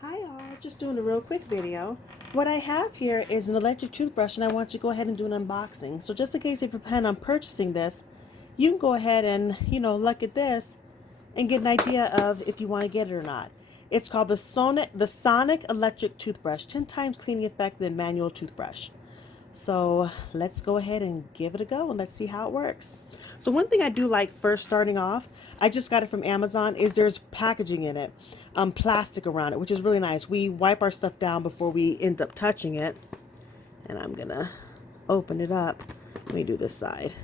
Hi all, just doing a real quick video. What I have here is an electric toothbrush and I want you to go ahead and do an unboxing. So just in case if you plan on purchasing this, you can go ahead and, look at this and get an idea of if you want to get it or not. It's called the Sonic Electric Toothbrush, 10 times cleaning effect than manual toothbrush. So let's go ahead and give it a go and let's see how it works. So one thing I do like first starting off, I just got it from Amazon, is there's packaging in it, plastic around it, which is really nice. We wipe our stuff down before we end up touching it. And I'm gonna open it up. Let me do this side.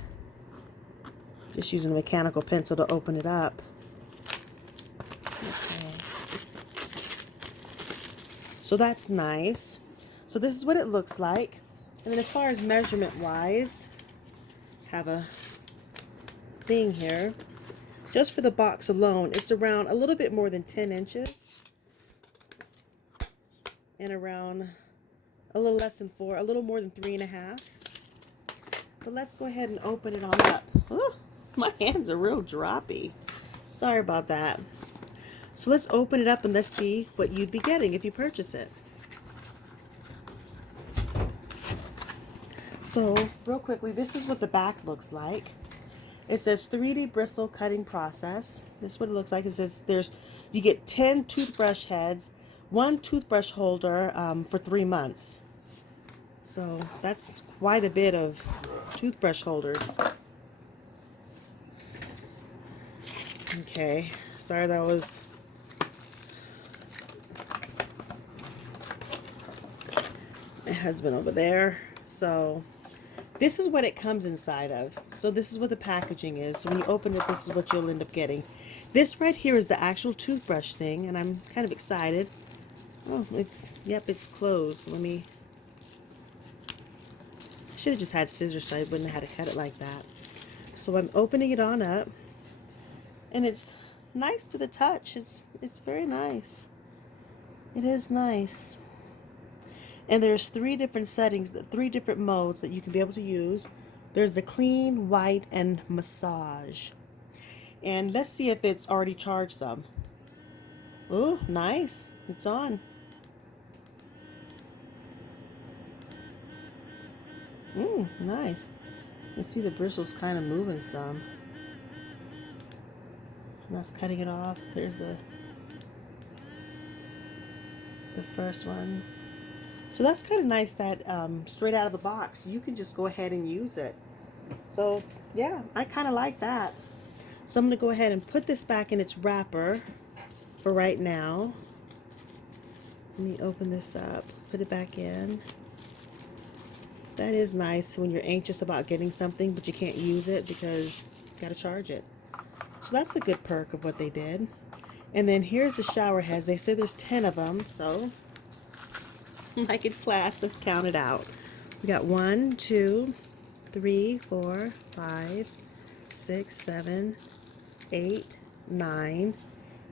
Just using a mechanical pencil to open it up. Okay. So that's nice. So this is what it looks like. And then as far as measurement wise, have a thing here. Just for the box alone, it's around a little bit more than 10 inches. And around a little less than 4, a little more than 3.5. But let's go ahead and open it on up. Oh, my hands are real droppy. Sorry about that. So let's open it up and let's see what you'd be getting if you purchase it. So, real quickly, this is what the back looks like. It says 3D bristle cutting process. This is what it looks like. It says you get 10 toothbrush heads, 1 toothbrush holder for 3 months. So that's quite a bit of toothbrush holders. Okay, sorry that was my husband over there. So this is what it comes inside of. So this is what the packaging is. So when you open it, this is what you'll end up getting. This right here is the actual toothbrush thing, and I'm kind of excited. Oh, it's closed. Let me, I should have just had scissors so I wouldn't have had to cut it like that. So I'm opening it on up, and it's nice to the touch. It's very nice. It is nice. And there's 3 different settings, 3 different modes that you can be able to use. There's the clean, white, and massage. And let's see if it's already charged some. Oh, nice. It's on. Nice. You see the bristles kind of moving some. And that's cutting it off. There's the first one. So that's kind of nice that straight out of the box, you can just go ahead and use it. So yeah, I kind of like that. So I'm going to go ahead and put this back in its wrapper for right now. Let me open this up, put it back in. That is nice when you're anxious about getting something, but you can't use it because you got to charge it. So that's a good perk of what they did. And then here's the shower heads. They say there's 10 of them, so like in class, let's count it out. We got 1, 2, 3, 4, 5, 6, 7, 8, 9,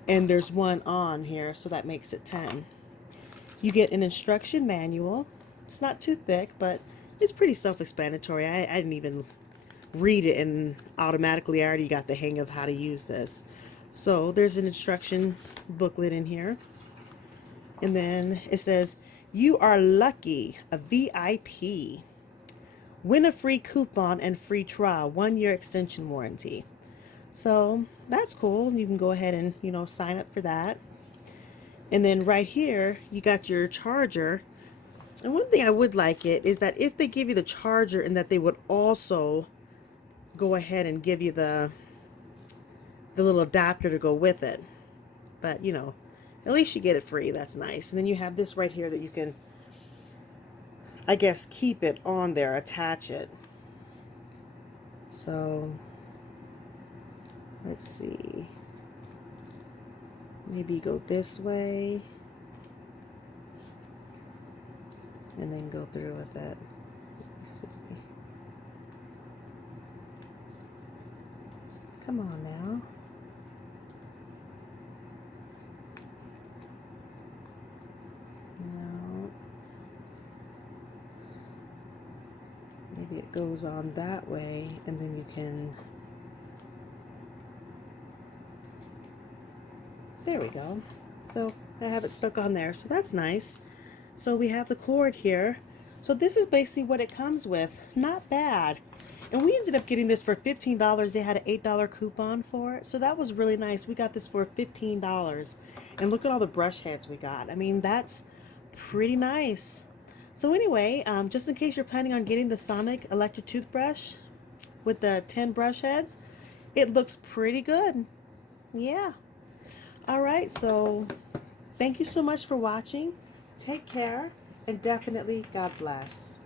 and there's 1 on here, so that makes it 10. You get an instruction manual. It's not too thick, but it's pretty self-explanatory. I didn't even read it, and automatically I already got the hang of how to use this. So there's an instruction booklet in here. And then it says, "You are lucky, a VIP. Win a free coupon and free trial, 1-year extension warranty." So that's cool. You can go ahead and, sign up for that. And then right here, you got your charger. And one thing I would like it is that if they give you the charger, and that they would also go ahead and give you the little adapter to go with it. But, at least you get it free. That's nice. And then you have this right here that you can, I guess, keep it on there, attach it. So let's see. Maybe go this way and then go through with it. Let's see. Come on now. No. Maybe it goes on that way, and then you can. There we go. So I have it stuck on there, so that's nice. So we have the cord here. So this is basically what it comes with. Not bad. And we ended up getting this for $15. They had an $8 coupon for it. So that was really nice. We got this for $15. And look at all the brush heads we got. I mean, that's pretty nice. So anyway, just in case you're planning on getting the Sonic Electric Toothbrush with the 10 brush heads, it looks pretty good. Yeah. All right, so thank you so much for watching. Take care, and definitely God bless.